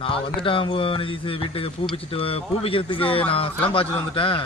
நான் வந்துட்டேன் வீட்டுக்கு பூ பிக்கிறதுக்கு நான் சிலம்பாச்சிட்டு வந்துட்டேன்.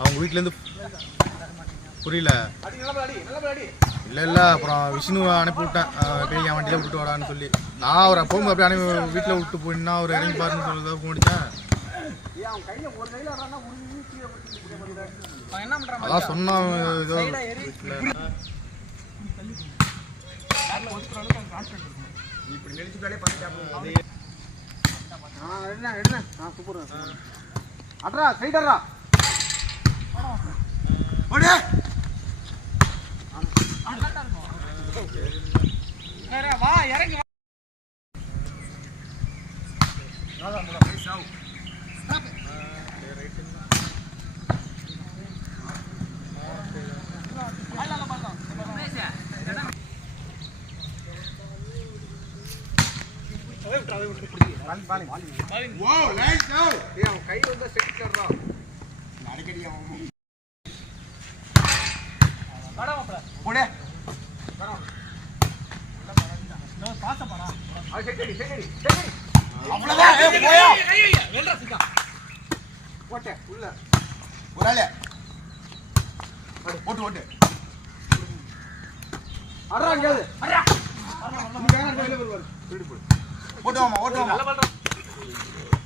அவங்க வீட்டிலேருந்து புரியல. இல்லை அப்புறம் விஷ்ணுவை அனுப்பி விட்டேன். என் வண்டியில் விட்டுட்டு வாடான்னு சொல்லி நான் அவரை போகும்போது அப்படியே அனுப்பி வீட்டில் விட்டு போயின்னா அவர் இறங்கி பாருன்னு சொல்லி முடித்தேன். அதான் சொன்னான் ஏதோ இப்படி நெளிச்சுட்டாலே பண்ணிட்டாப்ல. சூப்பர் அட்ரா சைடரா ஓடே வா இறங்கி வா.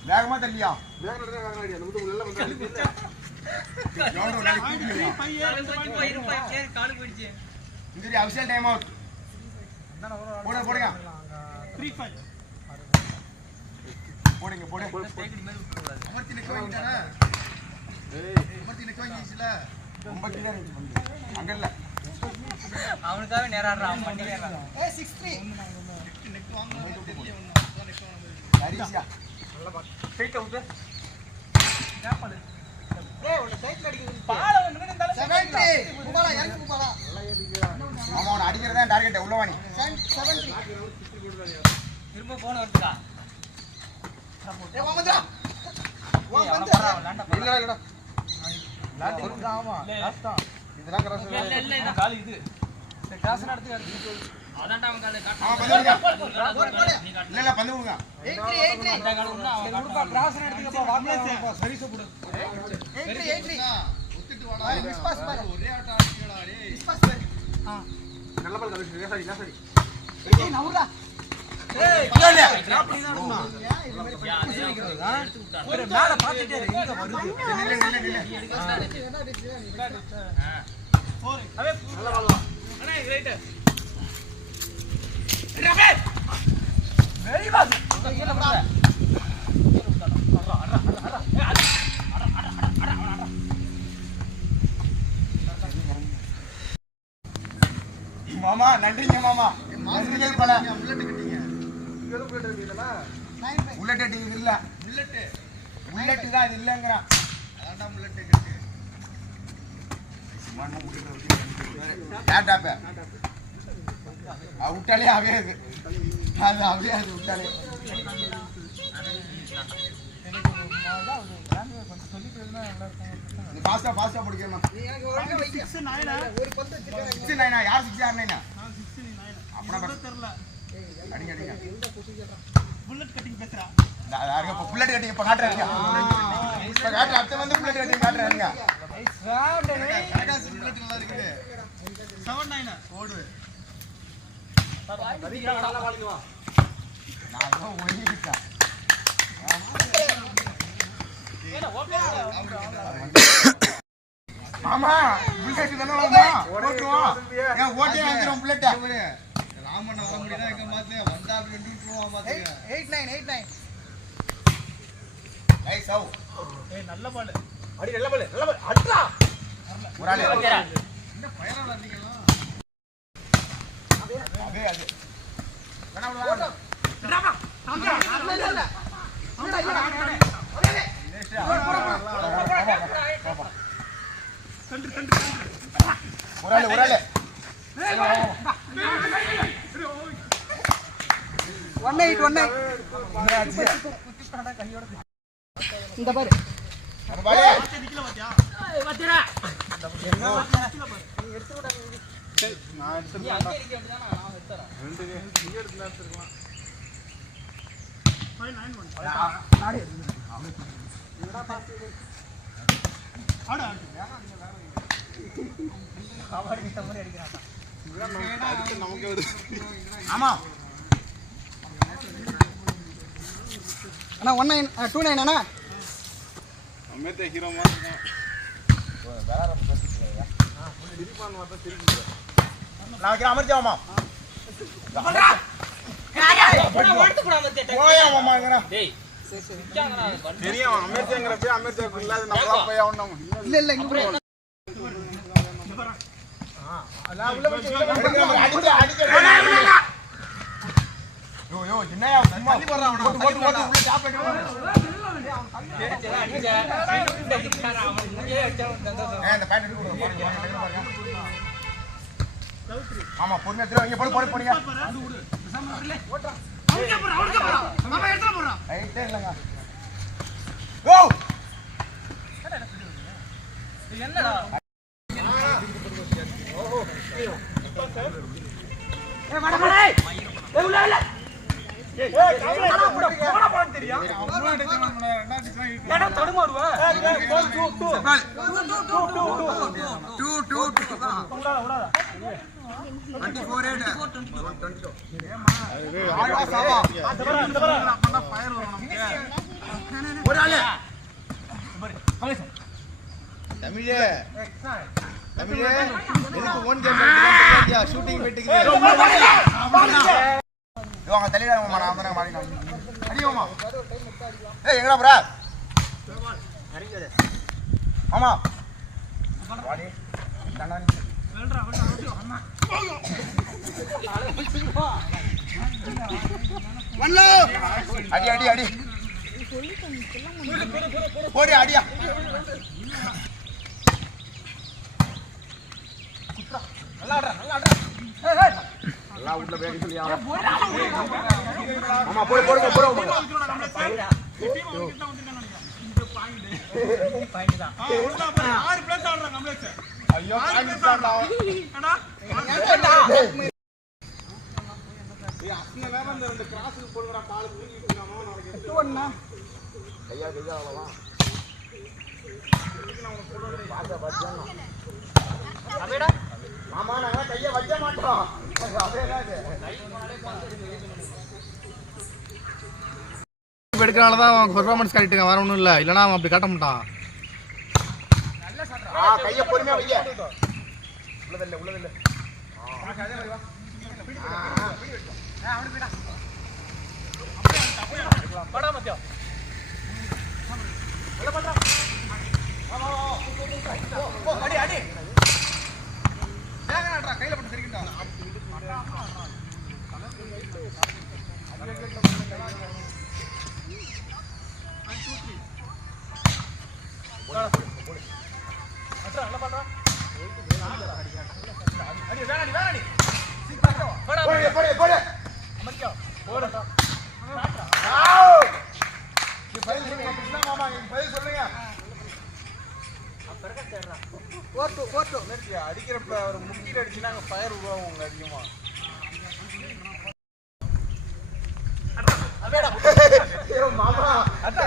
வேகமா தள்ளியா அவசியம் டைம் அவுட் போடுங்க அமர்த்தி நிக்க வாங்கிட்டானே அமர்த்தி நிக்க வாங்கிச்சுல ரொம்ப கீழே அங்கல்ல அவனுக்காக நேராடுறான் அவன் பண்ணி நேராடுறான். ஏ 63 நிக்க வாங்க சரியா நல்ல பால் ஸ்ட்ரைட் அவுட் கேப்பாடு ஏய் உன்னை சைடுல அடிக்குது பால ஒண்ணு இருந்தால 70 போடா இறங்கி போடா நல்லா ஏறிக்கிறா அவன் அடிக்கிறதா டார்கெட் உள்ள வாணி 70 திரும்ப போன வருதுடா ஏய் வாமடா வா வந்து இல்லடா இல்லடா லாண்ட் ஆமா லாஸ்ட் இதெல்லாம் கிராஸ் இல்ல கால் இது கிராஸ் நடத்து அதான்டா அவன் கால காட்டு இல்ல இல்ல பந்து விடுங்க 83 அந்த கால உள்ள அவன் குடுப்பா கிராஸ் நடத்துக்கப்பா வாங்க சரிச போடு 83 ஒத்திட்டு வாடா மிஸ் பாஸ் பாரு ஒரே ஆட்ட ஆடிடா டேய் மிஸ் பாஸ் பாரு நல்ல பால் கலச்சு சரி சரி ஏய் நவுரா ஏய் இல்ல அப்படி தான் இருக்கணும் இது மாதிரி பண்ணிக்கிறதா ஒரு மேல பாத்துட்டே இரு இங்க வருது இல்ல அவே நல்ல பால் வா அண்ணே ரைட் ரபே வெரி குட் கீழ போடா மாமா நன்றிங்க மாமா நன்றிகள் பல புல்லட் கட்டிங்க இங்க ஏதோ புல்லட் இருக்குடா புல்லட் கட்டிங்க இல்ல புல்லட் தான் இது இல்லங்கறான் அதான்டா புல்லட் கட்டி மண்ணு முடிறது டாடாப்ப அவுட்டாலே ஆகாது அது அப்படியே அது விட்டாலே ஃபாஸ்டா படிக்கணும் எனக்கு ஒழுங்கா வைக்க 69 ஒரு பந்து 69 யார் 69 அப்பனா தெரியல அடிங்க புல்லட் கட்டிங் பேசுறா யாருங்க இப்ப புல்லட் கட்டிங் இப்ப காட்றாங்க இப்ப காட்ற அத்தை வந்து புல்லட் கட்டிங் காட்றாங்க கனகாசி புல்லட் நல்லா இருக்குது 79 ஓடு நல்லா பாலுங்க வா நான் ஓடிட்டா ஏனா ஓகே மாமா புல்லட் தான வாமா ஓட்டுவா ஏன் ஓட்டே வாங்குறோம் புல்லட் ராமண்ண வர முடியல எங்க மாத்தே வந்தா அப்படி நின்னுடுவா மாத்தே 89 நைஸ் ஆவ் ஏய் நல்ல பால் அடி நல்ல பால் அட்ரா ஒரு ஆளே என்ன பயரா வந்தீங்களா அதே வேணா ஓடு ராமா இல்ல ஒரு ஆளே 18 இந்த பாரு பாரு நிக்கல பாத்தியா ஏய் பாத்திரா நீ எடுத்து விட நான் எடுத்து நான் எடுத்துறேன் ரெண்டு நீ எடுத்து எடுத்துக்கலாம் ஆமா அண்ணா 29 அண்ணா அமேத்தே ஹீரோ மாதிரி வேற பேசிட்டீங்க திருப்பான் வரத திருப்பி நான் அமர்ஜாமா போயா மாமாங்கடா டேய் தெரியும் அமர்ஜாங்கறப்ப அமர்ஜாக்கு இல்லாத நம்மளா போய் ஆவணும் இல்ல இங்க அல உள்ள வந்து அடிச்சு யோ யோ என்னையா சும்மா தள்ளி போறா அவன ஓட்டு உள்ள சாப் எடுங்க அடிச்ச அடிச்சாரா அவன் இங்கே அடிச்சா இந்த பாயிண்ட் எடுத்து பாருங்க ஆமா பொறுமையா திரும்ப இங்க போடு போடுங்க ஓட்றா அவனுக்கு போறா மாமா எடுத்து போறா ரைட்டே இல்லங்க ஓ என்னடா ஓஹோ ஏ வட வட ஏய் உள்ள இல்ல ஏய் போடா போட தெரியா அம்மா அடிச்சறோம் ரெண்டா டிஸ்லாம் ஏடா தடுமாடுவா 2 உடாதா 24 22 ஏய் ஆயா சாவா இந்த பாரு பண்ணா ஃபயர் வரும் நமக்கு ஒரு ஆளு பாரு தமிழே தமிழே எதுக்கு ஓன் கேம் பண்ணியா ஷூட்டிங் வெட்டிக்குது யோ அங்க தள்ளிடா மாமா நான் வந்து மாறினா அடியோமா ஏய் எங்கடா ப்ரோ அடிங்கடே ஆமா வாடி தண்ணானி வெல்றா அம்மா வல்லோ அடி அடி அடி போடி அடியா நல்லா ஆடுறா ஏய் ஏய் நல்லா உள்ள பேக் சொல்லியா ஆமா போடு போடு போடு டீம் அவங்க கிட்ட வந்திருக்கானே இந்த பாயிண்ட் தான் உள்ள பாரு 6 பிளேஸ் ஆடுறாங்க நம்மளே ஐயோ பாயிண்ட் ஆடுறா அடா ஏய் அஸ்ன வேற அந்த ரெண்டு கிராஸ்க்கு போடுங்கடா பால் தூக்கிட்டு இருக்காமோ நாளைக்கு எடுத்து வரணும் கையா கையா அவ்வளவா இதுக்கு நான் உனக்கு போடுறேன் பாக்க வச்சேன்னா அபேடா மாமா நாங்க கைய வச்ச மாட்டோம் அபேடா எடுக்கறனால தான் அவன் பெர்ஃபார்மன்ஸ் காட்டிட்டு வேற ஒண்ணும் இல்ல இல்லனா அவன் அப்படி காட்ட மாட்டான் நல்ல சாட்றா கைய பொறுமையா வைங்க உள்ளதல்ல அதே மாதிரி வா அவனு போடா படா மத்தியா நல்ல பண்றா வா வா அடி அடி வேகடா கையில போட்டு தெரிக்கிட்டா நல்ல பண்றா அடி வேணாடி போடு அமர்க்கோ போடுடா ஆவ் நீ பதில் சொல்லுங்க கிருஷ்ணா மாமா நீ பதில் சொல்லுங்க அப்பறக்க தேடுறா போட்டு நேர்த்தியா அடிக்கிறப்ப ஒரு முக்கில அடிச்சினாங்க ஃபயர் உருவாகுங்க அதிகமா அடடா ஏ மாமா அடடா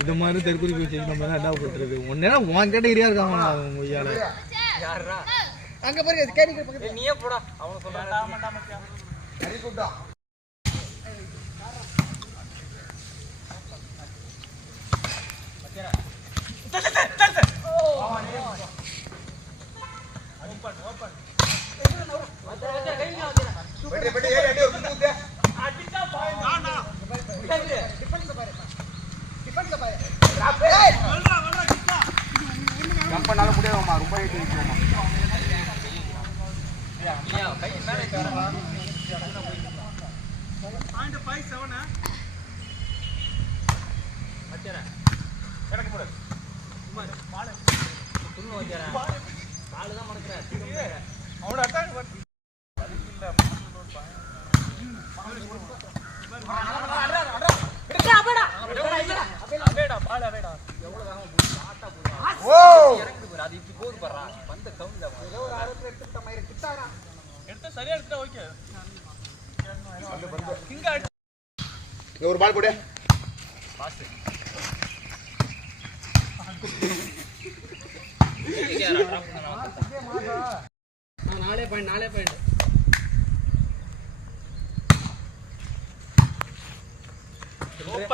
இது மாதிரி தெருக்குறி வச்சு நம்ம தான் அடா போட்டுருக்கு ஒண்ணே உன் கேட்டகரியா இருக்காங்க அவங்க ஐயால யாரா அங்க பாருங்க கேடிக்கு பக்கத்துல நீயே போடா அவன சொல்றடா மாட்டா மச்சான் சரி கூட்டா மச்சான் தல் ஓபன் மச்சான் கையில வந்துடா பெட்டி ஏய் ஒரு குத்து அடிச்சா பாயிண்ட் நானா டிஃபென்ஸ் பாரு டிராப் ஏய் வல்றா கிட்டா ஜம்ப் பண்ணால முடியாதுமா ரொம்ப ஹைட் இருக்குமா நீயா கை மேலே ஏறவா பாயிண்ட் 57 மச்சரா எனக்கு போடு குமார் பால் துண்ணு வச்சறா பால் தான் மடக்குற அவன அட்டாக் பண்ணு இல்ல அபேடா பால் அபேடா எவ்வளவு வேகமா போய் ஆட்டா போறா ஓ இறங்குது பாரு அது இப்படி போகுது பாறா பந்த கவுண்ட்ல ஏதோ ஒரு ஆரத்துல எடுத்துட்ட மாதிரி கிட்டாடா இங்க ஒரு பால் போடு. நாலே பாயிண்ட்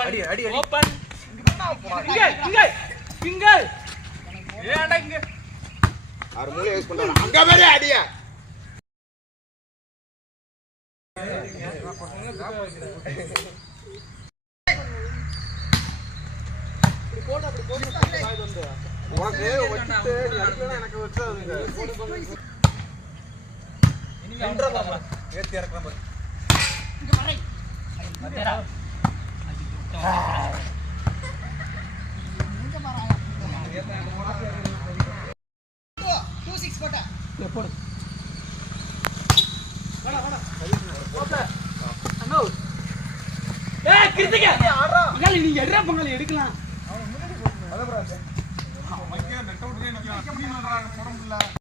அடி அடி அடி. ஓபன் இங்க ஏன்டா இங்க ஆறு மூளை யூஸ் பண்றாங்க. அங்க பாரு அடியா. உனக்கு வச்சிட்டு நீ அடிக்கலனா எனக்கு வெச்சாதுங்க. இன்ட்ரோ பாப்பா ஏத்தி இறக்குற பாரு. மத்தேடா போடு ஏய் கிருத்திகா மகளே நீ எட்ரா பங்காளி எடுக்கலாம் அத ப்ரோ. அவன் நெட் அவுட்லயே நிக்கான்.